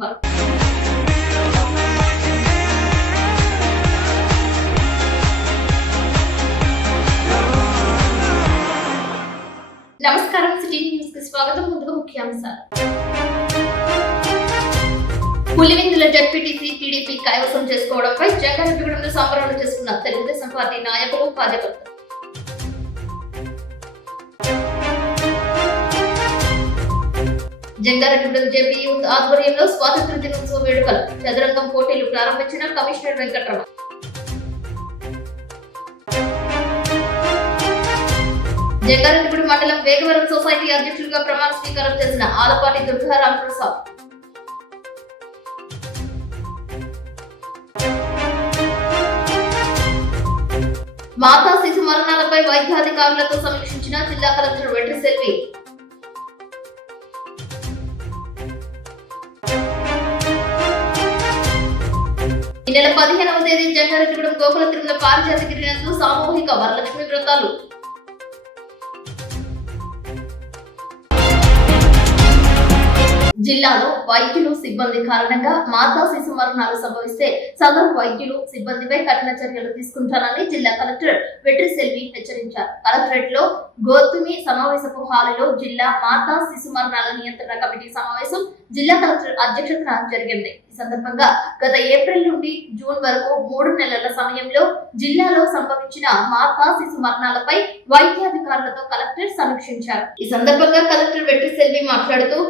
కుమార్. నమస్కారం, city news కి స్వాగతం. ముందుగా ముఖ్యాంశాలు. పులివెందుల జడ్పీటీసీ టీడీపీ కైవసం చేసుకోవడంపై జంగారెడ్డిగూడెంలో సంబరాలు చేసుకున్న తెలుగుదేశం పార్టీ నాయకులు, కార్యకర్తలు. జంగారెడ్డిగూడెం జేపీ యూత్ ఆధ్వర్యంలో స్వాతంత్ర దినోత్సవ వేడుకలు, చదరంగం పోటీలు ప్రారంభించిన కమిషనర్ వెంకట్రమణ. జంగారెడ్డిగూడెం మండలం వేగవరం సొసైటీ అధ్యక్షులుగా ప్రమాణ స్వీకారం చేసిన ఆలపాటి దుర్గా రామప్రసాద్. మాతా శిశు మరణాలపై వైద్యాధికారులతో సమీక్షించిన జిల్లా కలెక్టర్ వెట్రి సెల్వి. ఈ నెల 15వ తేదీ జంగారెడ్డిగూడెం గోకుల తిరుమల పారిజాత గిరినందు సామూహిక వరలక్ష్మి వ్రతాలు. జిల్లాలో వైద్యులు సిబ్బంది కారణంగా మాతా శిశు మరణాలు సంభవిస్తే సదరు వైద్యులు సిబ్బందిపై కఠిన చర్యలు తీసుకుంటానని జిల్లా కలెక్టర్ వెట్రి సెల్వి హెచ్చరించారు. కలెక్టరేట్ లో గోతుమి సమావేశపు హాలులో జిల్లా మాతా శిశు మరణాల నియంత్రణ కమిటీ సమావేశం జిల్లా కలెక్టర్ అధ్యక్షతన జరిగింది. ఈ సందర్భంగా గత ఏప్రిల్ నుండి జూన్ వరకు 3 నెలల సమయంలో జిల్లాలో సంభవించిన మాతా శిశు మరణాలపై వైద్యాధికారులతో కలెక్టర్ సమీక్షించారు. ఈ సందర్భంగా కలెక్టర్ వెట్రి సెల్వి మాట్లాడుతూ,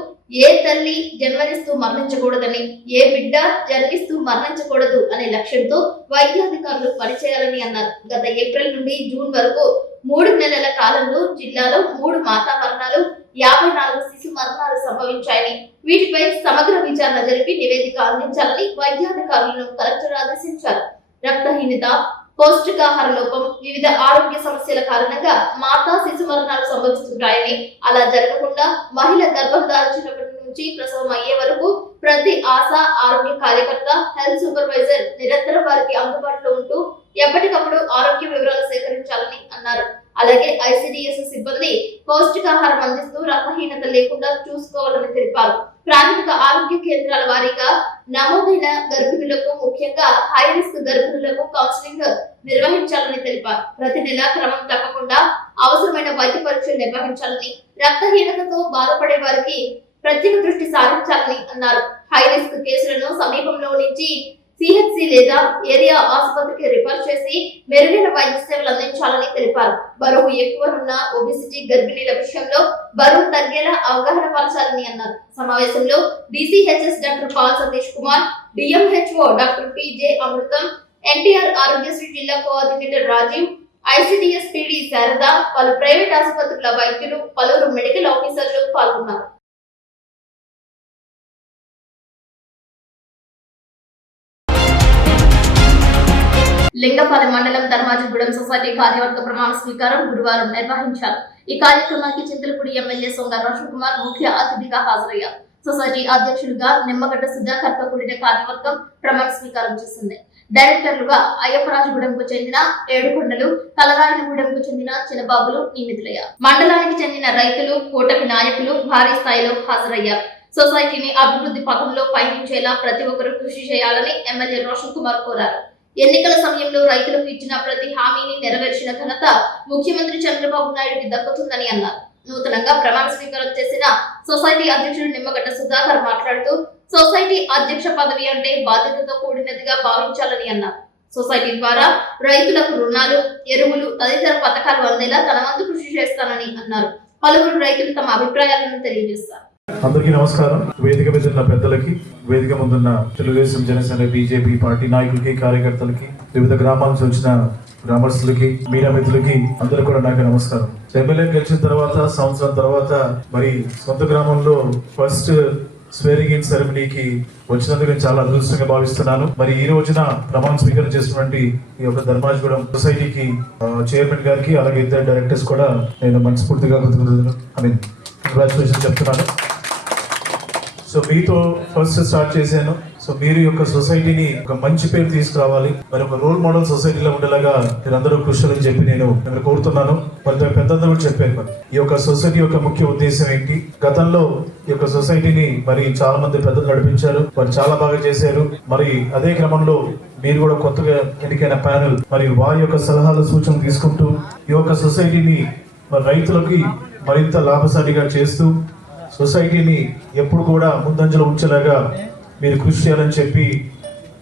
ఏ తల్లి జన్మనిస్తూ మరణించకూడదని, ఏ బిడ్డ జన్మిస్తూ మరణించకూడదు అనే లక్ష్యంతో వైద్యాధికారులు పనిచేయాలని అన్నారు. గత ఏప్రిల్ నుండి జూన్ వరకు 3 నెలల కాలంలో జిల్లాలో 3 మాతా మరణాలు, 54 శిశు మరణాలు సంభవించాయని, వీటిపై సమగ్ర విచారణ జరిపి నివేదిక అందించాలని వైద్యాధికారులను కలెక్టర్ ఆదేశించారు. రక్తహీనత, పౌష్టికాహార లోపం, వివిధ ఆరోగ్య సమస్యల కారణంగా మాతా శిశు మరణాలు సంభవిస్తుంటాయని, అలా జరగకుండా మహిళ గర్భం దాల్చినప్పటి నుంచి ప్రసవం అయ్యే వరకు ప్రతి ఆశా ఆరోగ్య కార్యకర్త, హెల్త్ సూపర్వైజర్ నిరంతరం వారికి అందుబాటులో ఉంటూ ఎప్పటికప్పుడు ఆరోగ్య వివరాలు సేకరించాలని అన్నారు. అలాగే ఐసిడిఎస్ సిబ్బంది పౌష్టికాహారం అందిస్తూ రక్తహీనత లేకుండా చూసుకోవాలని తెలిపారు. ప్రాథమిక ఆరోగ్య కేంద్రాల వారీగా నమోదైన గర్భిణులకు, ముఖ్యంగా హై రిస్క్ గర్భిణులకు కౌన్సిలింగ్ నిర్వహించాలని తెలిపారు. ప్రతి నెల క్రమం తప్పకుండా అవసరమైన వైద్య పరీక్షలు నిర్వహించాలని, రక్తహీనతతో బాధపడే వారికి ప్రత్యేక దృష్టి సారించాలని అన్నారు. హై రిస్క్ కేసులను సమీపంలో నుంచి సిహెచ్సి లేదా ఏరియా ఆసుపత్రికి రిఫర్ చేసి మెరుగైన వైద్య సేవలు అందించాలని తెలిపారు. బరువు ఎక్కువనున్న ఒబిసిటీ గర్భిణీల విషయంలో బరువు తగ్గేలా అవగాహన పరచాలని అన్నారు. సమావేశంలో DCHS doctor Paul Satish Kumar, DMHO doctor P J Amrutham, NTR Aarogyasri జిల్లా coordinator Rajeev, ICDS PD Sarada, పలు ప్రైవేట్ ఆసుపత్రుల వైద్యులు, పలువురు మెడికల్ ఆఫీసర్లు పాల్గొన్నారు. లింగపాలెం మండలం ధర్మాజిగూడెం సొసైటీ కార్యవర్గ ప్రమాణ స్వీకారం గురువారం నిర్వహించారు. ఈ కార్యక్రమానికి చింతలపూడి ఎమ్మెల్యే సొంగ కుమార్ ముఖ్య అతిథిగా హాజరయ్యారు. సొసైటీ అధ్యక్షులుగా నిమ్మగడ్డ సుధాకర్ తో కూడిన కార్యవర్గం ప్రమాణ స్వీకారం చేసింది. డైరెక్టర్లుగా అయ్యప్పరాజుగూడెంకు చెందిన ఏడుకొండలు, కలరాయనగూడెంకు చెందిన చిన్నబాబులు నియమితులయ్యారు. మండలానికి చెందిన రైతులు, కూటమి నాయకులు భారీ స్థాయిలో హాజరయ్యారు. సొసైటీని అభివృద్ధి పథంలో పయనించేలా ప్రతి ఒక్కరూ కృషి చేయాలని ఎమ్మెల్యే రోషన్ కుమార్ కోరారు. ఎన్నికల సమయంలో రైతులకు ఇచ్చిన ప్రతి హామీని నెరవేర్చిన ఘనత ముఖ్యమంత్రి చంద్రబాబు నాయుడుకి దక్కుతుందని అన్నారు. నూతనంగా ప్రమాణ స్వీకారం చేసిన సొసైటీ అధ్యక్షుడు నిమ్మగడ్డ సుధాకర్ మాట్లాడుతూ, సొసైటీ అధ్యక్ష పదవి అంటే బాధ్యతతో కూడినదిగా భావించాలని అన్నారు. సొసైటీ ద్వారా రైతులకు రుణాలు, ఎరువులు తదితర పథకాలు అందేలా తన వంతు కృషి చేస్తానని అన్నారు. పలువురు రైతులు తమ అభిప్రాయాలను తెలియజేస్తారు. అందరికీ నమస్కారం. వేదిక మీద ఉన్న పెద్దలకి, వేదిక ముందున్న తెలుగుదేశం, జనసేన, బీజేపీ పార్టీ నాయకులకి, కార్యకర్తలకి, వివిధ గ్రామాల నుంచి వచ్చిన గ్రామస్తులకి, మీడియా మిత్రులకి అందరూ కూడా నాకు నమస్కారం. ఎమ్మెల్యే గెలిచిన తర్వాత సంవత్సరం తర్వాత మరి సొంత గ్రామంలో ఫస్ట్ స్వేరింగ్ ఇన్ సెరమనీకి వచ్చినందుకు నేను చాలా అదృష్టంగా భావిస్తున్నాను. మరి ఈ రోజున ప్రమాణ స్వీకారం చేసినటువంటి ఈ యొక్క ధర్మాజిగూడెం సొసైటీకి చైర్మన్ గారికి, అలాగే ఇద్దరు డైరెక్టర్స్ కూడా నేను మనస్ఫూర్తిగా కంగ్రాచులేషన్ చెప్తున్నాను. సో మీతో ఫస్ట్ స్టార్ట్ చేశాను. సో మీరు ఈ యొక్క సొసైటీని ఒక మంచి పేరు తీసుకురావాలి, మరి ఒక రోల్ మోడల్ సొసైటీలో ఉండేలాగా మీరందరూ కృషి అని చెప్పి నేను కోరుతున్నాను. మరి పెద్దలందరూ కూడా చెప్పారు. మరి ఈ యొక్క సొసైటీ యొక్క ముఖ్య ఉద్దేశం ఏంటి? గతంలో ఈ యొక్క సొసైటీని మరి చాలా మంది పెద్దలు నడిపించారు, మరి చాలా బాగా చేశారు. మరి అదే క్రమంలో మీరు కూడా కొత్తగా ఎన్నికైన ప్యానెల్ మరి వారి యొక్క సలహాలు సూచనలు తీసుకుంటూ ఈ యొక్క సొసైటీని మరి రైతులకి మరింత లాభసాటిగా చేస్తూ సొసైటీని ఎప్పుడు కూడా ముందంజలో ఉంచేలాగా మీరు కృషి చేయాలని చెప్పి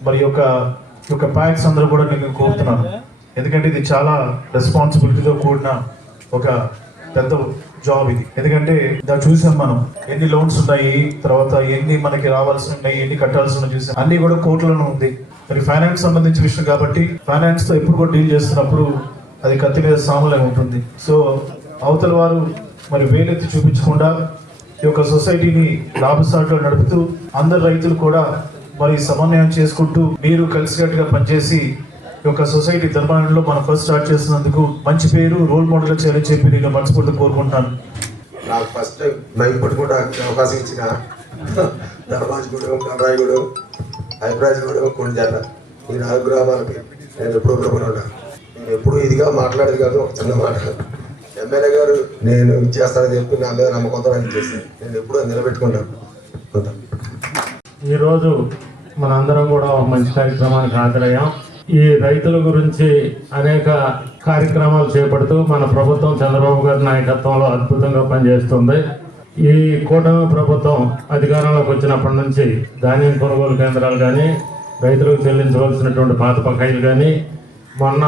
మరి యొక్క ప్యాక్స్ అందరూ కూడా నేను కోరుతున్నాను. ఎందుకంటే ఇది చాలా రెస్పాన్సిబిలిటీతో కూడిన ఒక పెద్ద జాబ్ ఇది. ఎందుకంటే దాన్ని చూసాం మనం, ఎన్ని లోన్స్ ఉన్నాయి, తర్వాత ఎన్ని మనకి రావాల్సి ఉన్నాయి, ఎన్ని కట్టాల్సి ఉన్నాయి చూసాం. అన్ని కూడా కోట్లలో ఉంది. మరి ఫైనాన్స్ సంబంధించిన విషయం కాబట్టి ఫైనాన్స్ తో ఎప్పుడు కూడా డీల్ చేస్తున్నప్పుడు అది కత్తి మీద సాములే ఉంటుంది. సో అవతల వారు మరి వేలెత్తి చూపించకుండా ఈ యొక్క సొసైటీని లాభసాటిలో నడుపుతూ అందరు రైతులు కూడా మరి సమన్వయం చేసుకుంటూ మీరు కలిసికట్టుగా పనిచేసి ఈ యొక్క సొసైటీ ధర్మానంలో మనం ఫస్ట్ స్టార్ట్ చేసినందుకు మంచి పేరు, రోల్ మోడల్ చేయాలని చెప్పి నేను మనస్ఫూర్తిగా కోరుకుంటున్నాను. నాకు ఫస్ట్ టైం ఇప్పటి కూడా అవకాశం ఇచ్చిన ధర్మాజిగూడెం, కర్రాయిగూడెం, హైదరాబాద్గూడెం, కొండజాల ఈ 4 గ్రామాలకి నేను ఎప్పుడూ ఉన్నాను. నేను ఎప్పుడూ ఇదిగా మాట్లాడేది కాదు, ఒక చిన్న మాట. ఎమ్మెల్యే గారు నేను ఇచ్చేస్తానని చెప్పి నా మీద నమ్మకంతో ఆయన చేశాను. నేను ఎప్పుడూ నిలబెట్టుకుంటాను. ఈరోజు మనందరం కూడా ఒక మంచి కార్యక్రమానికి హాజరయ్యాం. ఈ రైతుల గురించి అనేక కార్యక్రమాలు చేపడుతూ మన ప్రభుత్వం చంద్రబాబు గారి నాయకత్వంలో అద్భుతంగా పనిచేస్తుంది. ఈ కూటమి ప్రభుత్వం అధికారంలోకి వచ్చినప్పటి నుంచి ధాన్యం కొనుగోలు కేంద్రాలు కానీ, రైతులకు చెల్లించవలసినటువంటి పాత బకాయిలు కానీ, మొన్న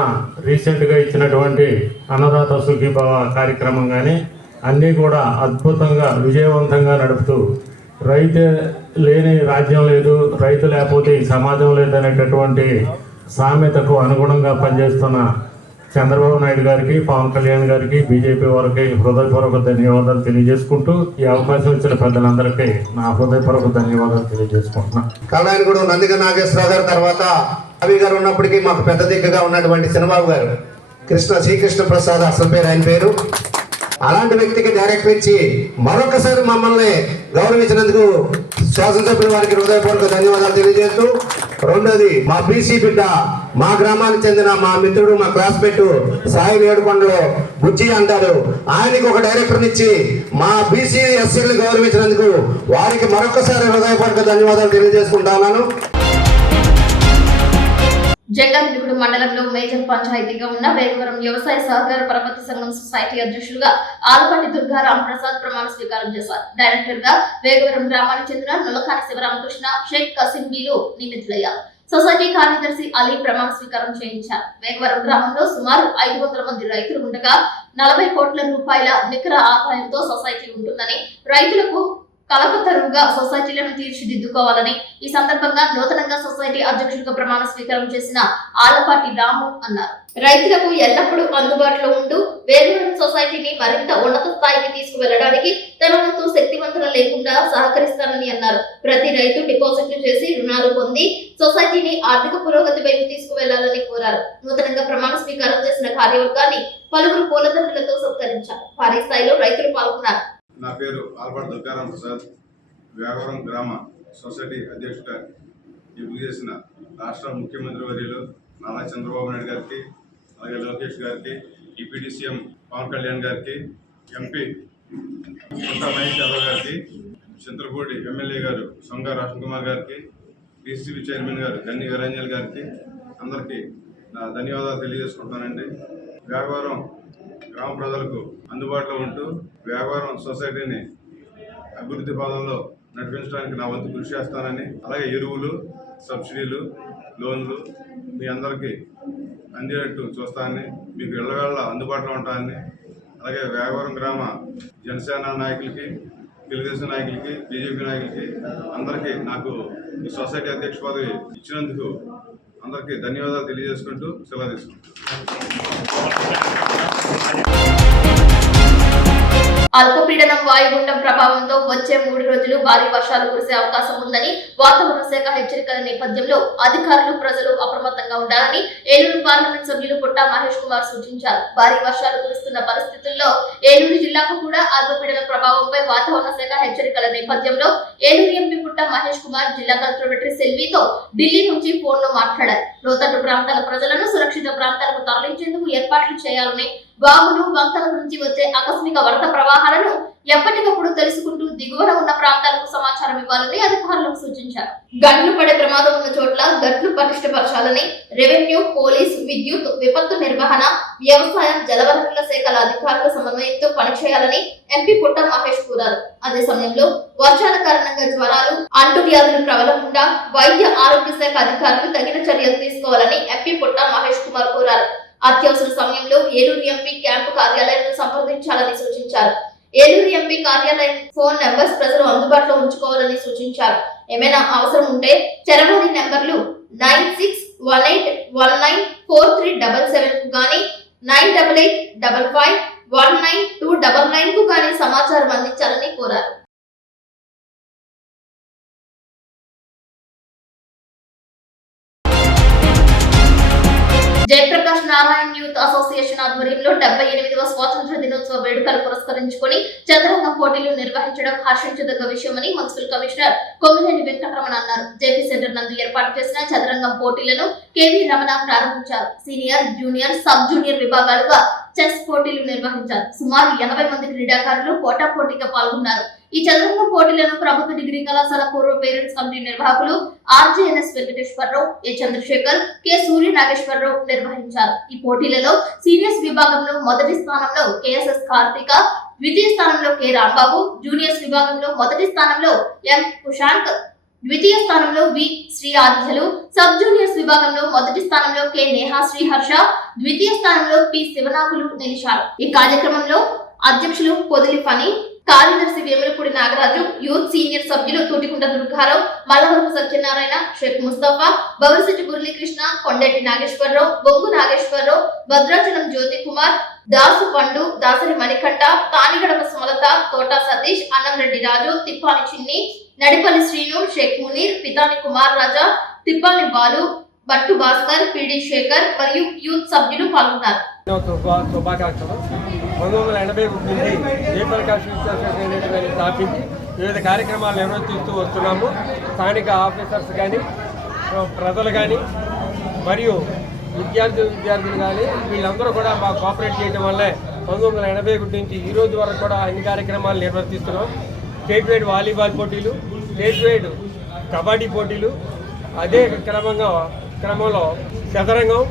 రీసెంట్గా ఇచ్చినటువంటి అన్నదాత సుఖీభవ కార్యక్రమం కానీ అన్నీ కూడా అద్భుతంగా విజయవంతంగా నడుపుతూ రైతే లేని రాజ్యం లేదు, రైతు లేకపోతే ఈ సమాజం లేదనేటటువంటి సామెతకు అనుగుణంగా పనిచేస్తున్న చంద్రబాబు నాయుడు గారికి, పవన్ కళ్యాణ్ గారికి, బీజేపీ వారికి హృదయపూర్వక ధన్యవాదాలు తెలియజేసుకుంటూ ఈ అవకాశం ఇచ్చిన పెద్దలందరికీ నా హృదయపూర్వక ధన్యవాదాలు తెలియజేసుకుంటున్నా. కళ్యాణ్ కూడా నందిగ నాగేశ్వరరావు గారు తర్వాత రవి గారు ఉన్నప్పటికీ మాకు పెద్ద దిక్కుగా ఉన్నటువంటి చిన్నబాబు గారు, శ్రీకృష్ణ ప్రసాద్ అసలు పేరు ఆయన పేరు. అలాంటి వ్యక్తికి డైరెక్టర్ ఇచ్చి మరొకసారి మమ్మల్ని గౌరవించినందుకు శాసనసభ్యుల వారికి హృదయపూర్వక ధన్యవాదాలు తెలియజేస్తూ, రెండోది మా బీసీ బిడ్డ, మా గ్రామానికి చెందిన మా మిత్రుడు, మా క్లాస్మేట్ సాయి ఏడుకొండలో బుజ్జి అంటారు, ఆయనకి ఒక డైరెక్టర్ ఇచ్చి మా బీసీ ఎస్సీలను గౌరవించినందుకు వారికి మరొకసారి హృదయపూర్వక ధన్యవాదాలు తెలియజేసుకుంటా ఉన్నాను. జంగారెడ్డిగూడెం మండలంలో మేజర్ పంచాయతీగా ఉన్న వేగవరం వ్యవసాయ సహకార పరపతి సంఘం సొసైటీ అధ్యక్షులుగా ఆలపాటి దుర్గా రామ్ ప్రసాద్ ప్రమాణ స్వీకారం చేశారు. డైరెక్టర్ గా వేగవరం గ్రామానికి చెందిన నులకాని శివరామకృష్ణ, షేక్ కసింబీలు నియమితులయ్యారు. సొసైటీ కార్యదర్శి అలీ ప్రమాణ స్వీకారం చేయించారు. వేగవరం గ్రామంలో సుమారు 500 మంది రైతులు ఉండగా 40 కోట్ల రూపాయల నికర ఆదాయంతో సొసైటీ ఉంటుందని, రైతులకు కలపతరువుగా సొసైటీలను తీర్చిదిద్దుకోవాలని ఈ సందర్భంగా నూతనంగా సొసైటీ అధ్యక్షుడిగా ప్రమాణ స్వీకారం చేసిన ఆలపాటి రాము అన్నారు. రైతులకు ఎల్లప్పుడూ అందుబాటులో ఉంటూ వేగవరం సొసైటీని మరింత ఉన్నత స్థాయికి తీసుకువెళ్లడానికి తన వంతు శక్తివంతులు లేకుండా సహకరిస్తానని అన్నారు. ప్రతి రైతు డిపాజిట్లు చేసి రుణాలు పొంది సొసైటీని ఆర్థిక పురోగతి వైపు తీసుకువెళ్లాలని కోరారు. నూతనంగా ప్రమాణ స్వీకారం చేసిన కార్యవర్గాన్ని పలువురు పూలదండలతో సత్కరించారు. భారీ స్థాయిలో రైతులు పాల్గొన్నారు. నా పేరు ఆల్పాటి దుర్గారాం ప్రసాద్. వేగవరం గ్రామ సొసైటీ అధ్యక్షుడిగా ఎంపిక చేసిన రాష్ట్ర ముఖ్యమంత్రి వర్యులు నారా చంద్రబాబు నాయుడు గారికి, అలాగే లోకేష్ గారికి, డిప్యూటీ సీఎం పవన్ కళ్యాణ్ గారికి, ఎంపీ కొంత మహేష్ యాదవ్ గారికి, చింతలపూడి ఎమ్మెల్యే గారు సొంగ రాషన్ కుమార్ గారికి, డీసీబీ చైర్మన్ గారు గన్ని వీరాంజల్ గారికి అందరికీ నా ధన్యవాదాలు తెలియజేసుకుంటున్నానండి. వేగవరం గ్రామ ప్రజలకు అందుబాటులో ఉంటూ వేగవరం సొసైటీని అభివృద్ధి పాదంలో నడిపించడానికి నా వంతు కృషి చేస్తానని, అలాగే ఎరువులు, సబ్సిడీలు, లోన్లు మీ అందరికీ అందేటట్టు చూస్తానని, మీకు ఇళ్లవేళ అందుబాటులో ఉంటానని, అలాగే వేగవరం గ్రామ జనసేన నాయకులకి, తెలుగుదేశం నాయకులకి, బీజేపీ నాయకులకి అందరికీ నాకు ఈ సొసైటీ అధ్యక్ష పదవి ఇచ్చినందుకు అందరికీ ధన్యవాదాలు తెలియజేసుకుంటూ సెలవు తీసుకుంటాను. అల్పపీడనం వాయుగుండం ప్రభావంతో వచ్చే 3 రోజులు భారీ వర్షాలు కురిసే అవకాశం ఉందని వాతావరణ శాఖ హెచ్చరికల నేపథ్యంలో అధికారులు ప్రజలు అప్రమత్తంగా ఉండాలని ఏలూరు పార్లమెంట్ సభ్యులు పుట్టా మహేష్ కుమార్ సూచించారు. భారీ వర్షాలు కురుస్తున్న పరిస్థితుల్లో ఏలూరు జిల్లాకు కూడా అల్పపీడన ప్రభావంపై వాతావరణ శాఖ హెచ్చరికల నేపథ్యంలో ఏలూరు ఎంపీ పుట్టా మహేష్ కుమార్ జిల్లా కలెక్టర్ వెట్రి సెల్వితో ఢిల్లీ నుంచి ఫోన్ లో మాట్లాడారు. లోతట్టు ప్రాంతాల ప్రజలను సురక్షిత ప్రాంతాలకు తరలించేందుకు ఏర్పాట్లు చేయాలని, వాగులు వంతల నుంచి వచ్చే ఆకస్మిక వరద ప్రవాహాలను ఎప్పటికప్పుడు తెలుసుకుంటూ దిగువన ఉన్న ప్రాంతాలకు సమాచారం ఇవ్వాలని అధికారులకు సూచించారు. గంటలు పడే ప్రమాదం ఉన్న చోట్ల గట్లు పటిష్టపరచాలని రెవెన్యూ, పోలీస్, విద్యుత్, విపత్తు నిర్వహణ, వ్యవసాయం, జలవనరుల శాఖల అధికారుల సమన్వయంతో పనిచేయాలని ఎంపీ పుట్ట మహేష్ కోరారు. అదే సమయంలో వర్షాల కారణంగా జ్వరాలు, అంటువ్యాధులు ప్రబలకుండా వైద్య ఆరోగ్య శాఖ అధికారులు తగిన చర్యలు తీసుకోవాలని ఎంపీ పుట్ట మహేష్ కుమార్ కోరారు. అత్యవసర సమయంలో ఏలూరు ఎంపీ క్యాంపు కార్యాలయాన్ని సంప్రదించాలని సూచించారు. ఏలూరు ఎంపీ కార్యాలయం ఫోన్ నెంబర్స్ ప్రజలు అందుబాటులో ఉంచుకోవాలని సూచించారు. ఏమైనా అవసరం ఉంటే చరవాణి నెంబర్లు 9618194377 కు గానీ 9885519299 కు గానీ సమాచారం అందించాలని కోరారు. జయప్రకాష్ నారాయణ్ యూత్ అసోసియేషన్ ఆధ్వర్యంలో 78వ స్వాతంత్ర దినోత్సవ వేడుకలు పురస్కరించుకుని చదరంగం పోటీలు నిర్వహించడం హర్షించదగ్గ విషయమని మున్సిపల్ కమిషనర్ కొమ్మినేని వెంకటరమణ అన్నారు. జేపీ సెంటర్ నందు ఏర్పాటు చేసిన చదరంగం పోటీలను కేవీ రమణ ప్రారంభించారు. సీనియర్, జూనియర్, సబ్ జూనియర్ విభాగాలుగా చెస్ పోటీలు నిర్వహించారు. సుమారు 80 మంది క్రీడాకారులు పోటాపోటీగా పాల్గొన్నారు. ఈ చదరంగం పోటీలను ప్రభుత్వ డిగ్రీ కళాశాల పూర్వ పేరెంట్స్ కమిటీ నిర్వాహకులు ఆర్జేఎన్ఎస్ వెంకటేశ్వరరావు, ఏ చంద్రశేఖర్, కె సూర్య నాగేశ్వరరావు నిర్వహించారు. ఈ పోటీలలో సీనియర్స్ విభాగంలో మొదటి స్థానంలో కేఎస్ఎస్ కార్తిక, ద్వితీయ స్థానంలో కె రాంబాబు, జూనియర్స్ విభాగంలో మొదటి స్థానంలో ఎం కుశాంత్, ద్వితీయ స్థానంలో వి శ్రీ ఆధ్యలు, సబ్ జూనియర్స్ విభాగంలో మొదటి స్థానంలో కె నేహా శ్రీహర్ష, ద్వితీయ స్థానంలో పి శివనాగులు నిలిచారు. ఈ కార్యక్రమంలో అధ్యక్షులు పొదిలి ఫణి, కార్యదర్శి వేములపూడి నాగరాజు, యూత్ సీనియర్ సభ్యులు తూటికుంట దుర్గారావు, మల్లవరపు సత్యనారాయణ, షేక్ ముస్తఫా, బవరిశెట్టి మురళీకృష్ణ, కొండెట్టి నాగేశ్వరరావు, బొంగు నాగేశ్వరరావు, భద్రాచలం జ్యోతి కుమార్, దాసు పండు, దాసరి మణికంఠ, తానిగడప సుమలత, తోటా సతీష్, అన్నంరెడ్డి రాజు, తిప్పాని చిన్ని, నడిపల్లి శ్రీను, షేక్ మునీర్, పితాని కుమార్ రాజా, తిప్పాని బాలు, బట్టు భాస్కర్, పిడి శేఖర్ మరియు యూత్ సభ్యులు పాల్గొన్నారు. శుభాకాంక్షలు. 1980 నుంచి జయప్రకాష్ స్థాపించి వివిధ కార్యక్రమాలు నిర్వర్తిస్తూ వస్తున్నాము. స్థానిక ఆఫీసర్స్ కానీ, ప్రజలు కానీ, మరియు విద్యార్థులు కానీ వీళ్ళందరూ కూడా మాకు కోఆపరేట్ చేయడం వల్లే 1981 నుంచి ఈ రోజు వరకు కూడా అన్ని కార్యక్రమాలు నిర్వర్తిస్తున్నాం. స్టేట్ వైడ్ వాలీబాల్ పోటీలు, స్టేట్ వైడ్ కబడ్డీ పోటీలు, అదే క్రమంలో చదరంగం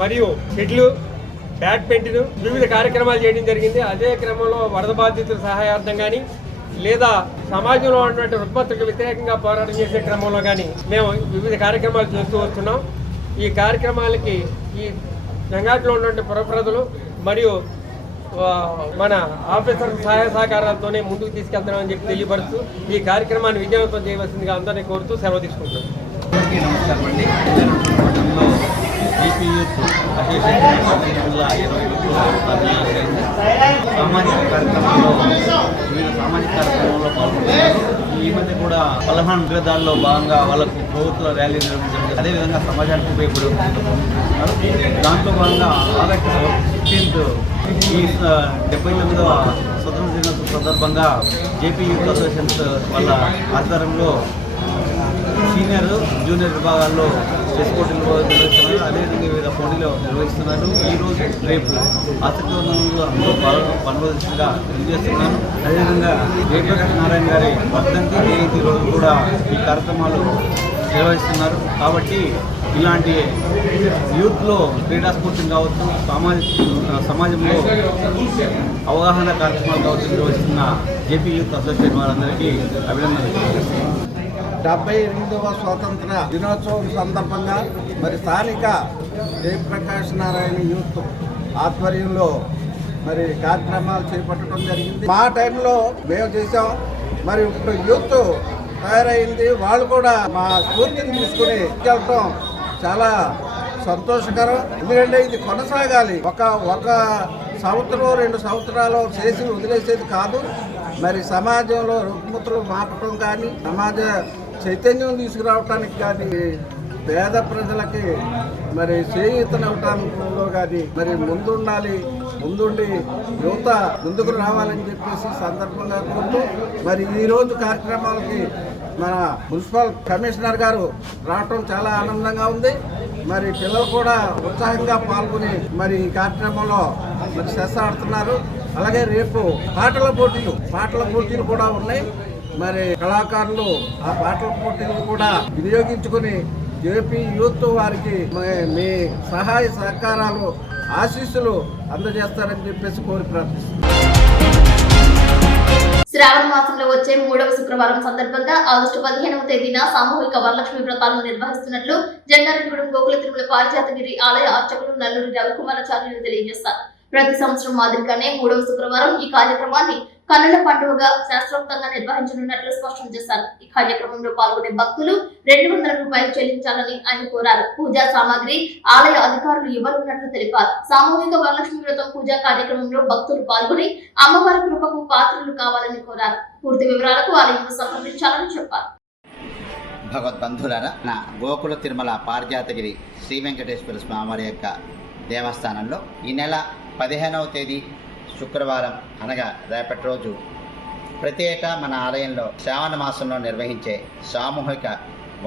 మరియు షెటిల్, బ్యాడ్మింటన్ వివిధ కార్యక్రమాలు చేయడం జరిగింది. అదే క్రమంలో వరద బాధితుల సహాయార్థం కానీ, లేదా సమాజంలో ఉన్నటువంటి రుగ్మతలకు వ్యతిరేకంగా పోరాటం చేసే క్రమంలో కానీ మేము వివిధ కార్యక్రమాలు చేస్తూ వస్తున్నాం. ఈ కార్యక్రమాలకి ఈ జంగాట్లో ఉన్నటువంటి పురప్రజలు మరియు మన ఆఫీసర్ సహాయ సహకారాలతోనే ముందుకు తీసుకెళ్తామని చెప్పి తెలియపరుస్తూ ఈ కార్యక్రమాన్ని విజయవంతం చేయవలసిందిగా అందరినీ కోరుతూ సెలవు తీసుకుంటున్నాం. నమస్కారం అండి. జేపీ యూత్ అసోసియేషన్ సామాజిక కార్యక్రమంలో వివిధ సామాజిక కార్యక్రమంలో పాల్గొంటున్నారు. ఈ మధ్య కూడా 15 విగ్రహాల్లో భాగంగా వాళ్ళకు ప్రభుత్వ ర్యాలీ నిర్వహించడం, అదేవిధంగా సమాజానికి ఉపయోగపడే దాంట్లో భాగంగా ఆగస్టు 15 ఈ 79వ స్వతంత్ర దినోత్సవం సందర్భంగా జేపీ యూత్ అసోసియేషన్స్ వాళ్ళ ఆధ్వర్యంలో సీనియర్, జూనియర్ విభాగాల్లో చెస్ పోటీలు నిర్వహిస్తున్నారు. అదేవిధంగా వివిధ పోటీలు నిర్వహిస్తున్నారు. ఈరోజు, రేపు ఆసక్తివంతంలో అందరూ పాల్గొనవలసిందిగా తెలియజేస్తున్నాను. అదేవిధంగా జయప్రకాష్ నారాయణ గారి వర్ధంతి జయంతి రోజు కూడా ఈ కార్యక్రమాలు నిర్వహిస్తున్నారు. కాబట్టి ఇలాంటి యూత్లో క్రీడా స్ఫూర్తిని కావచ్చు, సమాజంలో అవగాహన కార్యక్రమాలు కావచ్చు నిర్వహిస్తున్న జేపీ యూత్ అసోసియేషన్ వారందరికీ అభినందనలు తెలియజేస్తున్నాను. 78వ స్వాతంత్ర దినోత్సవం సందర్భంగా మరి స్థానిక జయప్రకాష్ నారాయణ యూత్ ఆధ్వర్యంలో మరి కార్యక్రమాలు చేపట్టడం జరిగింది. మా టైంలో మేము చేసాం. మరి ఇప్పుడు యూత్ తయారైంది, వాళ్ళు కూడా మా స్ఫూర్తిని తీసుకుని వెళ్ళటం చాలా సంతోషకరం. ఎందుకంటే ఇది కొనసాగాలి. ఒక సంవత్సరం 2 సంవత్సరాలు చేసి వదిలేసేది కాదు. మరి సమాజంలో రుగ్మతులు మాపటం కానీ, సమాజ చైతన్యం తీసుకురావటానికి కానీ, పేద ప్రజలకి మరి చేయూతనివ్వటంలో కానీ మరి ముందుండి యువత ముందుకు రావాలని చెప్పేసి సందర్భంగా కోరుతూ మరి ఈరోజు కార్యక్రమాలకి మన మున్సిపల్ కమిషనర్ గారు రావటం చాలా ఆనందంగా ఉంది. మరి పిల్లలు కూడా ఉత్సాహంగా పాల్గొని మరి ఈ కార్యక్రమంలో మరి సెస్ ఆడుతున్నారు. అలాగే రేపు పాటల పోటీలు కూడా ఉన్నాయి. మరి కళాకారులు ఆ పాటల పోటీలు కూడా వినియోగించుకుని జేపీ యూత్ వారికి మీ సహాయ సహకారాలు ఆశీస్సులు అందజేస్తారని చెప్పేసి కోరి ప్రార్థిస్తున్నాను. శ్రావణ మాసంలో వచ్చే 3వ శుక్రవారం సందర్భంగా ఆగస్టు 15వ తేదీన సామూహిక వరలక్ష్మి వ్రతాలను నిర్వహిస్తున్నట్లు జంగారెడ్డిగూడెం గోకుల తిరుమల పారిజాతగిరి ఆలయ అర్చకులు నల్లూరి రవికుమారాచార్యులు తెలియజేశారు. ప్రతి సంవత్సరం మాదిరిగానే 3వ శుక్రవారం ఈ కార్యక్రమాన్ని కన్నుల పండుగగా శాస్త్రోక్తంగా నిర్వహించనున్నట్లు స్పష్టం చేశారు. ఈ కార్యక్రమంలో పాల్గొనే భక్తులు 200 రూపాయలు చెల్లించాలని ఆయన కోరారు. పూజా సామాగ్రి ఆలయ అధికారులు ఇవ్వనున్నట్లు తెలిపారు. సామూహిక వరలక్ష్మి వ్రతం పూజా కార్యక్రమంలో భక్తులు పాల్గొని అమ్మవారి కృపకు పాత్రలు కావాలని కోరారు. పూర్తి వివరాలకు ఆలయంలో సంప్రదించాలని చెప్పారు. భగవద్బంధులారా, నా గోకుల తిరుమల పారిజాతగిరి శ్రీ వెంకటేశ్వర స్వామివారి యొక్క దేవస్థానంలో ఈ నెల 15వ తేదీ శుక్రవారం అనగా రేపటి రోజు ప్రతి ఏటా మన ఆలయంలో శ్రావణ మాసంలో నిర్వహించే సామూహిక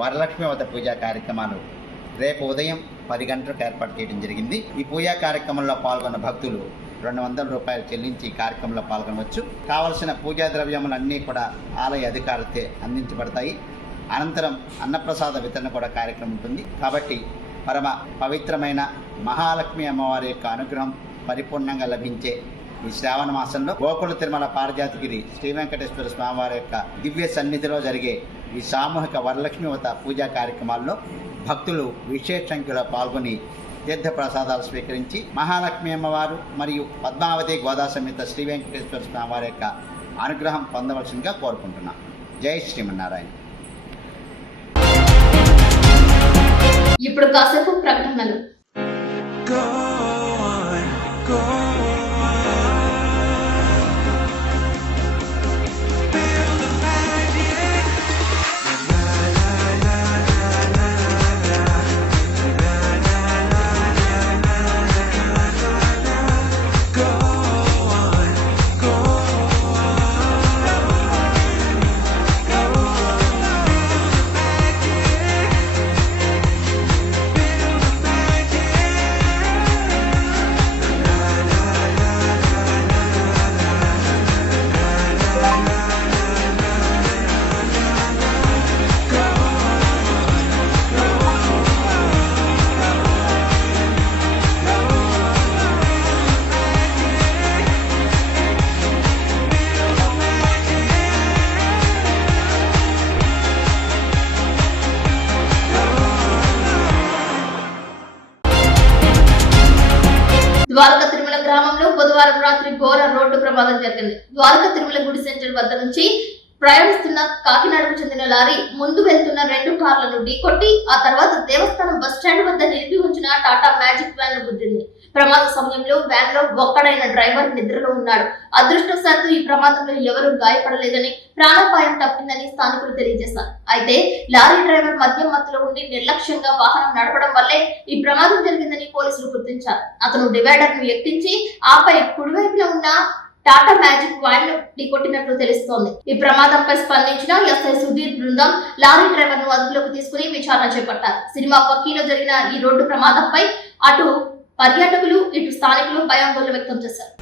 వరలక్ష్మి వ్రత పూజా కార్యక్రమాలు రేపు ఉదయం 10 గంటలకు ఏర్పాటు చేయడం జరిగింది. ఈ పూజా కార్యక్రమంలో పాల్గొన్న భక్తులు 200 రూపాయలు చెల్లించి ఈ కార్యక్రమంలో పాల్గొనవచ్చు. కావలసిన పూజా ద్రవ్యములన్నీ కూడా ఆలయ అధికారులతో అందించబడతాయి. అనంతరం అన్నప్రసాద వితరణ కూడా కార్యక్రమం ఉంటుంది. కాబట్టి పరమ పవిత్రమైన మహాలక్ష్మి అమ్మవారి యొక్క అనుగ్రహం పరిపూర్ణంగా లభించే ఈ శ్రావణ మాసంలో గోకుల తిరుమల పారిజాతగిరి శ్రీ వెంకటేశ్వర స్వామివారి యొక్క దివ్య సన్నిధిలో జరిగే ఈ సామూహిక వరలక్ష్మి వ్రత పూజా కార్యక్రమాల్లో భక్తులు విశేష సంఖ్యలో పాల్గొని తీర్థ ప్రసాదాలు స్వీకరించి మహాలక్ష్మి అమ్మవారు మరియు పద్మావతి గోదా సమేత శ్రీ వెంకటేశ్వర స్వామివారి యొక్క అనుగ్రహం పొందవలసిందిగా కోరుకుంటున్నాం. జై శ్రీమన్నారాయణ. ఇప్పుడు కాసేపు ప్రకటనలు. ద్వారకా తిరుమల గ్రామంలో బుధవారం రాత్రి ఘోర రోడ్డు ప్రమాదం జరిగింది. ద్వారకా తిరుమల గుడి సెంటర్ వద్ద నుంచి ప్రయాణిస్తున్న కాకినాడకు చెందిన లారీ ముందు వెళ్తున్న 2 కార్లను ఢీకొట్టి ఆ తర్వాత దేవస్థానం బస్ స్టాండ్ వద్ద నిలిపి ఉంచిన టాటా మ్యాజిక్ వ్యాన్ ను గుద్దింది. ప్రమాద సమయంలో వ్యాన్ లో ఒక్కడైన డ్రైవర్ నిద్రలో ఉన్నాడు. అదృష్టవశాత్తు ఈ ప్రమాదంలో ఎవరూ గాయపడలేదని, ప్రాణాపాయం తప్పిందని స్థానికులు తెలియజేశారు. అయితే లారీ డ్రైవర్ మద్యం మత్తులో ఉండి నిర్లక్ష్యంగా వాహనం నడపడం వల్లే ఈ ప్రమాదం జరిగిందని పోలీసులు గుర్తించారు. అతను డివైడర్ ను ఎక్కించి ఆపై కుడివైపులో ఉన్న టాటా మ్యాజిక్ వ్యాన్ ను ఢీకొట్టినట్లు తెలుస్తోంది. ఈ ప్రమాదంపై స్పందించిన ఎస్ఐ సుధీర్ బృందం లారీ డ్రైవర్ ను అదుపులోకి తీసుకుని విచారణ చేపట్టారు. సినిమా పక్కీలో జరిగిన ఈ రోడ్డు ప్రమాదంపై అటు పర్యాటకులు ఇటు స్థానికులు భయాందోళన వ్యక్తం చేశారు.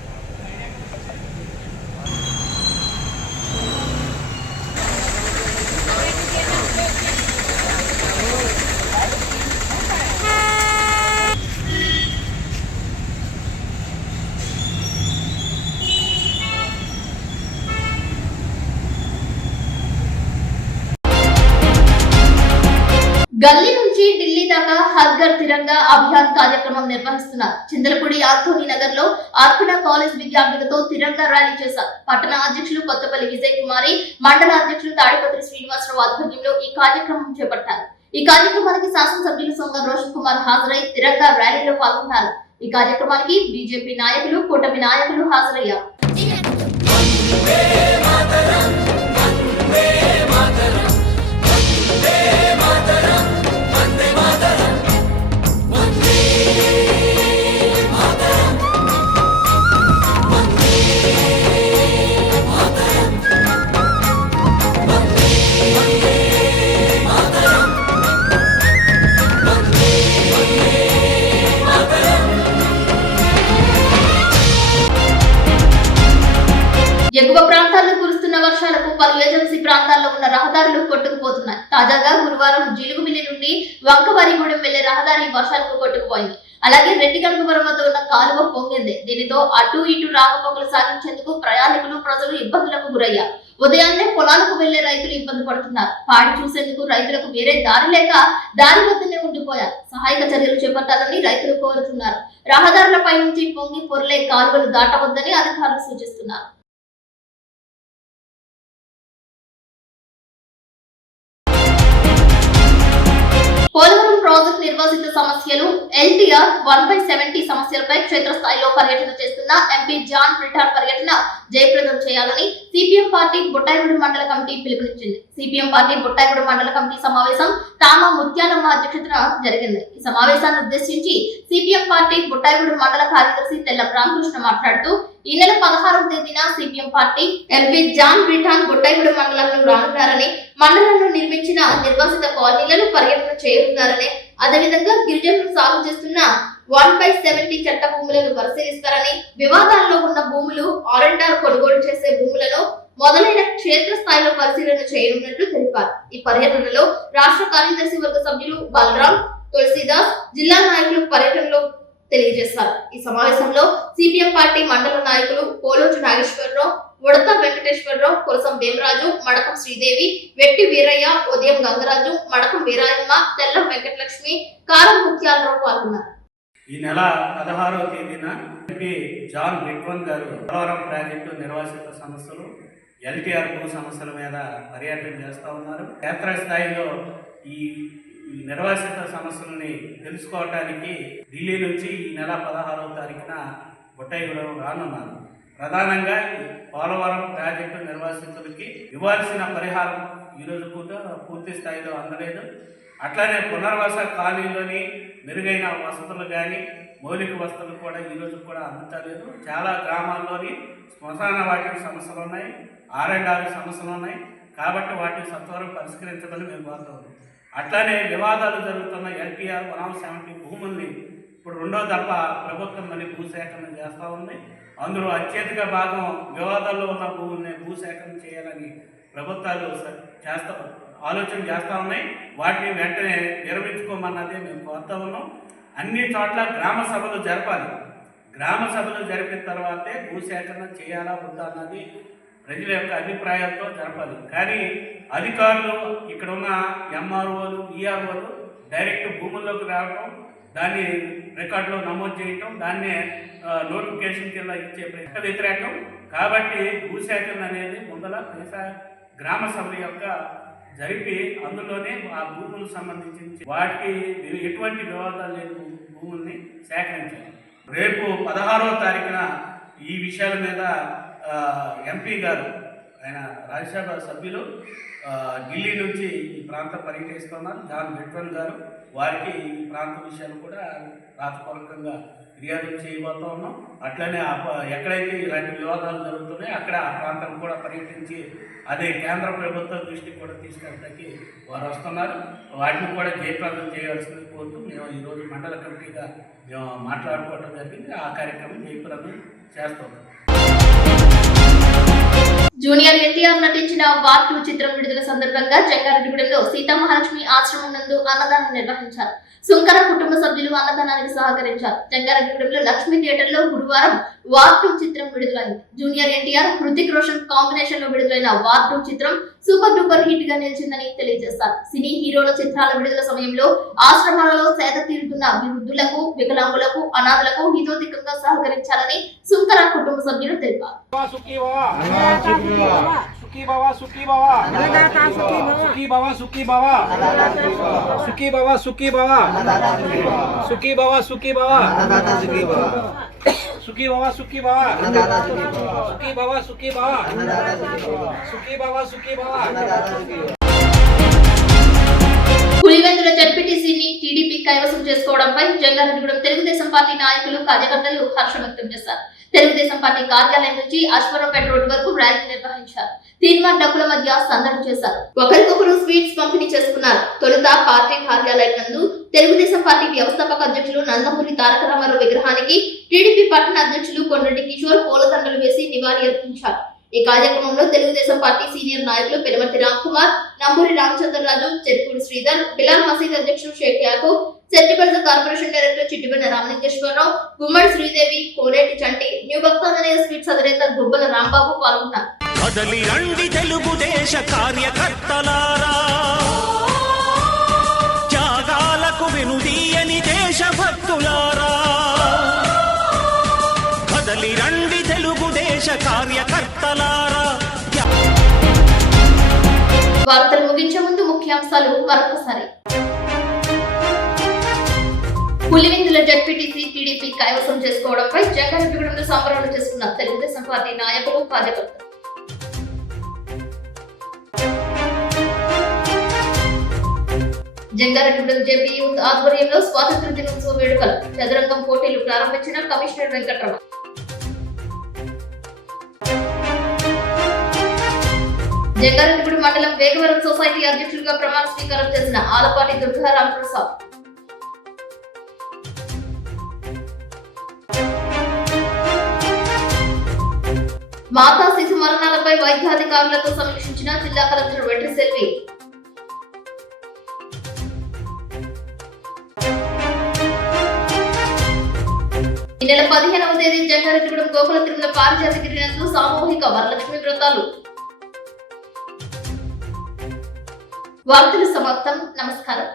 గల్లీ నుంచి ఢిల్లీ దాకా హర్ ఘర్ తిరంగా అభియాన్ కార్యక్రమం నిర్వహిస్తున్నారు. చింతలపూడి ఆంథోనీ నగర్ లో అర్పణ కాలేజ్ విద్యార్థులతో తిరంగా ర్యాలీ చేశారు. పట్టణ అధ్యక్షులు కొత్తపల్లి విజయ్ కుమారి, మండల అధ్యక్షులు తాడిపత్రి శ్రీనివాసరావు ఆధ్వర్యంలో ఈ కార్యక్రమం చేపట్టారు. ఈ కార్యక్రమానికి శాసనసభ్యులు సొంగ రోషన్ కుమార్ హాజరై తిరంగా ర్యాలీలో పాల్గొన్నారు. ఈ కార్యక్రమానికి బీజేపీ నాయకులు, కూటమి నాయకులు హాజరయ్యారు. ఎగువ ప్రాంతాల్లో కురుస్తున్న వర్షాలకు పలు ఏజెన్సీ ప్రాంతాల్లో ఉన్న రహదారులు కొట్టుకుపోతున్నాయి. తాజాగా గురువారం జిలుగుమిల్లి నుండి వంకవారిగూడెం వెళ్లే రహదారి వర్షాలకు కొట్టుకుపోయింది. అలాగే రెడ్డిగణపురం వద్ద ఉన్న కాలువ పొంగింది. దీనితో అటు ఇటు రాకపోకలు సాగించేందుకు ప్రయాణికులు, ప్రజలు ఇబ్బందులకు గురయ్యారు. ఉదయాన్నే పొలాలకు వెళ్లే రైతులు ఇబ్బంది పడుతున్నారు. పాడి చూసేందుకు రైతులకు వేరే దారి లేక దారి వద్దనే ఉండిపోయారు. సహాయక చర్యలు చేపట్టాలని రైతులు కోరుతున్నారు. రహదారులపై నుంచి పొంగి పొర్లే కాలువలు దాటవద్దని అధికారులు సూచిస్తున్నారు. పోలవరం ప్రాజెక్టు నిర్వాసిత సమస్యలు ఎల్టీఆర్ 1/70 సమస్యలపై క్షేత్రస్థాయిలో పర్యటన చేస్తున్న ఎంపీ జాన్ బ్రిటాన్ పర్యటన జయప్రదం చేయాలని సిపిఎం పార్టీ బుట్టాయిగూడెం మండల కమిటీ పిలుపునిచ్చింది. సిపిఎం పార్టీ బుట్టాయిగూడెం మండల కమిటీ సమావేశం తామ ముత్యాలమ్మ అధ్యక్షతన జరిగింది. ఈ సమావేశాన్ని ఉద్దేశించి సిపిఎం పార్టీ బుట్టాయిగూడెం మండల కార్యదర్శి తెల్ల రామకృష్ణ మాట్లాడుతూ ఈ నెల 16వ తేదీన సిపిఎం పార్టీ ఎంపీ జాన్ బ్రిటాన్ బుట్టాయిగూడెం మండలంలో రానున్నారని, మండలంలో నిర్మించిన నిర్వాసిత కాలనీలను పర్యటన చేయనున్నారని, అదేవిధంగా గిరిజనులు సాగు చేస్తున్న 1/70 చట్ట భూములను పరిశీలిస్తారని, వివాదాల్లో ఉన్న భూములు R&R కొనుగోలు చేసే భూములను మొదలైన క్షేత్రస్థాయిలో పరిశీలన చేయనున్నట్లు తెలిపారు. ఈ పర్యటనలో రాష్ట్ర కార్యదర్శి వర్గ సభ్యులు బలరాం, తులసీదాస్, జిల్లా నాయకులు పర్యటనలో తెలియజేశారు. ఈ సమావేశంలో సిపిఎం పార్టీ మండల నాయకులు పోలోజు నాగేశ్వరరావు, ఉడత వెంకటేశ్వరరావు, కొలసం భీమరాజు, మడకం శ్రీదేవి, వెట్టి వీరయ్య, ఉదయం గంగరాజు, మడకం వీరాయమ్మ, తెల్లం వెంకటలక్ష్మి, కారం ముత్యాలరావు పాల్గొన్నారు. ఈ నెల 16వ తేదీన ఎంపీ జాన్ బ్రిటాన్ గారు పోలవరం ప్రాజెక్టు నిర్వాసిత సమస్యలు, ఎల్టీఆర్ భూ సమస్యల మీద పర్యటన చేస్తూ ఉన్నారు. క్షేత్రస్థాయిలో ఈ నిర్వాసిత సమస్యలని తెలుసుకోవటానికి ఢిల్లీ నుంచి ఈ నెల 16వ తారీఖున బుట్టాయిగూడెం రానున్నారు. ప్రధానంగా పోలవరం ప్రాజెక్టు నిర్వాసితులకి ఇవ్వాల్సిన పరిహారం ఈరోజు కూడా పూర్తి స్థాయిలో అందలేదు. అట్లానే పునర్వాస కాలనీలోని మెరుగైన వసతులు కానీ మౌలిక వసతులు కూడా ఈరోజు కూడా అందుతలేదు. చాలా గ్రామాల్లోని శ్మశాన వాటికి సమస్యలు ఉన్నాయి, R&R సమస్యలు ఉన్నాయి. కాబట్టి వాటిని సత్వరం పరిష్కరించమని మేము కోరుతున్నాం. అట్లానే వివాదాలు జరుగుతున్న ఎల్టీఆర్ 170 భూముల్ని ఇప్పుడు రెండో దఫ ప్రభుత్వం మళ్ళీ భూసేకరణ చేస్తూ ఉంది. అందులో అత్యధిక భాగం వివాదాల్లో ఉన్న భూముల్ని భూసేకరణ చేయాలని ప్రభుత్వాలు ఆలోచన చేస్తూ ఉన్నాయి. వాటిని వెంటనే నిర్మించుకోమన్నదే మేము కోరుతా ఉన్నాం. అన్ని చోట్ల గ్రామ సభలు జరపాలి. గ్రామ సభలు జరిపిన తర్వాతే భూసేకరణ చేయాలా వద్దా అన్నది ప్రజల యొక్క అభిప్రాయాలతో జరపాలి. కానీ అధికారులు ఇక్కడ ఉన్న MROలు, EROలు డైరెక్ట్ భూముల్లోకి రావడం, దాన్ని రికార్డులో నమోదు చేయటం, దాన్నే నోటిఫికేషన్ కింద ఇచ్చే వ్యతిరేకం. కాబట్టి భూసేకరణ అనేది ముందల గ్రామ సభల యొక్క జరిపి అందులోనే ఆ భూములకు సంబంధించి వాటికి ఎటువంటి వివాదాలు లేని భూముల్ని సేకరించాలి. రేపు 16వ తారీఖున ఈ విషయాల మీద ఎంపీ గారు, ఆయన రాజ్యసభ సభ్యులు ఢిల్లీ నుంచి ఈ ప్రాంతం పర్యటిస్తున్నారు. జాన్ బ్రిటాన్ గారు వారికి ఈ ప్రాంత విషయాలు కూడా రాతపూర్వకంగా ఫిర్యాదు చేయబోతూ ఉన్నాం. అట్లనే ఎక్కడైతే ఇలాంటి వివాదాలు జరుగుతున్నాయో అక్కడ ఆ ప్రాంతం కూడా పర్యటించి అదే కేంద్ర ప్రభుత్వం దృష్టికి కూడా తీసుకెళ్ళడానికి వారు వస్తున్నారు. వాటిని కూడా జయప్రదం చేయాల్సింది కోరుతూ మేము ఈరోజు మండల కమిటీగా మేము మాట్లాడుకోవడం జరిగింది. ఆ కార్యక్రమం జయప్రదం చేస్తున్నాం. జూనియర్ ఎన్టీఆర్ నటించిన వార్ 2 చిత్రం విడుదల సందర్భంగా జంగారెడ్డిగూడెంలో సీతామహాలక్ష్మి ఆశ్రమం నందు అన్నదానం నిర్వహించారు. సుంకర కుటుంబ సభ్యులు అన్నదానానికి సహకరించారు. జంగారెడ్డిగూడెంలో లక్ష్మీ థియేటర్ లో గురువారం వార్ 2 చిత్రం విడుదలైంది. జూనియర్ ఎన్టీఆర్, హృతిక్ రోషన్ కాంబినేషన్ లో విడుదలైన వార్ 2 చిత్రం సూపర్ డూపర్ హిట్ గా నిలిచిందని తెలియజేస్తారు. సినీ హీరోల చిత్రాల విడుదల సమయంలో ఆశ్రమాలలో సేద తీరుతున్న వృద్ధులకు, వికలాంగులకు, అనాథలకు హితోధికంగా సహకరించాలని సుంకర కుటుంబ సభ్యులు తెలిపారు. సుఖీ భవ సుఖీ భవ సుఖీ భవ సుఖీ భవ సుఖీ భవ సుఖీ భవ సుఖీ భవ సుఖీ భవ సుఖీ భవ సుఖీ భవ సుఖీ భవ సుఖీ భవ సుఖీ భవ సుఖీ భవ. పులివెందుల జడ్పీటీసీని టీడీపీ కైవసం చేసుకోవడంపై జంగారెడ్డిగూడెం తెలుగుదేశం పార్టీ నాయకులు కార్యకర్తలు హర్షం వ్యక్తం చేశారు. తెలుగుదేశం పార్టీ కార్యాలయం నుంచి అశ్వరంపేట రోడ్డు వరకు ర్యాలీ నిర్వహించారు. తీర్మాన్ డబ్బుల మధ్య సందడి చేశారు. ఒకరికొకరు స్వీట్స్ పంపిణీ చేసుకున్నారు. తొలుత పార్టీ కార్యాలయం నందు తెలుగుదేశం పార్టీ వ్యవస్థాపక అధ్యక్షులు నందమూరి తారక రామారావు విగ్రహానికి టీడీపీ పట్టణ అధ్యక్షులు కొండరెడ్డి కిషోర్ పూలదండలు వేసి నివాళి అర్పించారు. ఈ కార్యక్రమంలో తెలుగుదేశం పార్టీ సీనియర్ నాయకులు పెనుమర్తి రామ్కుమార్, నంబూరి రామచంద్రరాజు, చెరుకూరి శ్రీధర్, బిలాల్ మసీద్ అధ్యక్షులు షేక్ యాకూబ్, సెట్టిపల్లి కార్పొరేషన్ డైరెక్టర్ చిట్టిబెన్న రామలింగేశ్వరరావు, గుమ్మడి శ్రీదేవి, కోరేటి చంటి, న్యూ భక్తాంజనేయ స్వీట్స్ అధినేత గుబ్బల రాంబాబు పాల్గొన్నారు. కదలి రండి తెలుగుదేశ కార్యకర్తలారా, త్యాగాలకు వెనుదీయని దేశభక్తులారా, కదలి రండి తెలుగుదేశ కార్యకర్తలారా. వార్తలు ముగించే ముందు ముఖ్యాంశాలు మరొకసారి. పులివెందుల జడ్పీటీసీ టీడీపీ కైవసం చేసుకోవడంపై జంగారెడ్డిగూడెంలో సంబరాలు చేసుకున్న తెలుగుదేశం పార్టీ నాయకులు కార్యకర్తలు. జంగారెడ్డిగూడెం జేపీ యూత్ ఆధ్వర్యంలో స్వాతంత్ర దినోత్సవ వేడుకలు, చదరంగం పోటీలు ప్రారంభించిన కమిషనర్ వెంకట్రావు. జంగారెడ్డిగూడెం మండలం వేగవరం సొసైటీ అధ్యక్షులుగా ప్రమాణ స్వీకారం చేసిన ఆలపాటి దుర్గా రామప్రసాద్. మాతా శిశు మరణాలపై వైద్యాధికారులతో సమీక్షించిన జిల్లా కలెక్టర్ వెట్రి సెల్వి. ఈ నెల 15వ తేదీ జంగారెడ్డిగూడెం గోకుల తిరుమల పారిజాతగిరి నందు సామూహిక వరలక్ష్మి వ్రతాలు. వార్తలు సమాప్తం. నమస్కారం.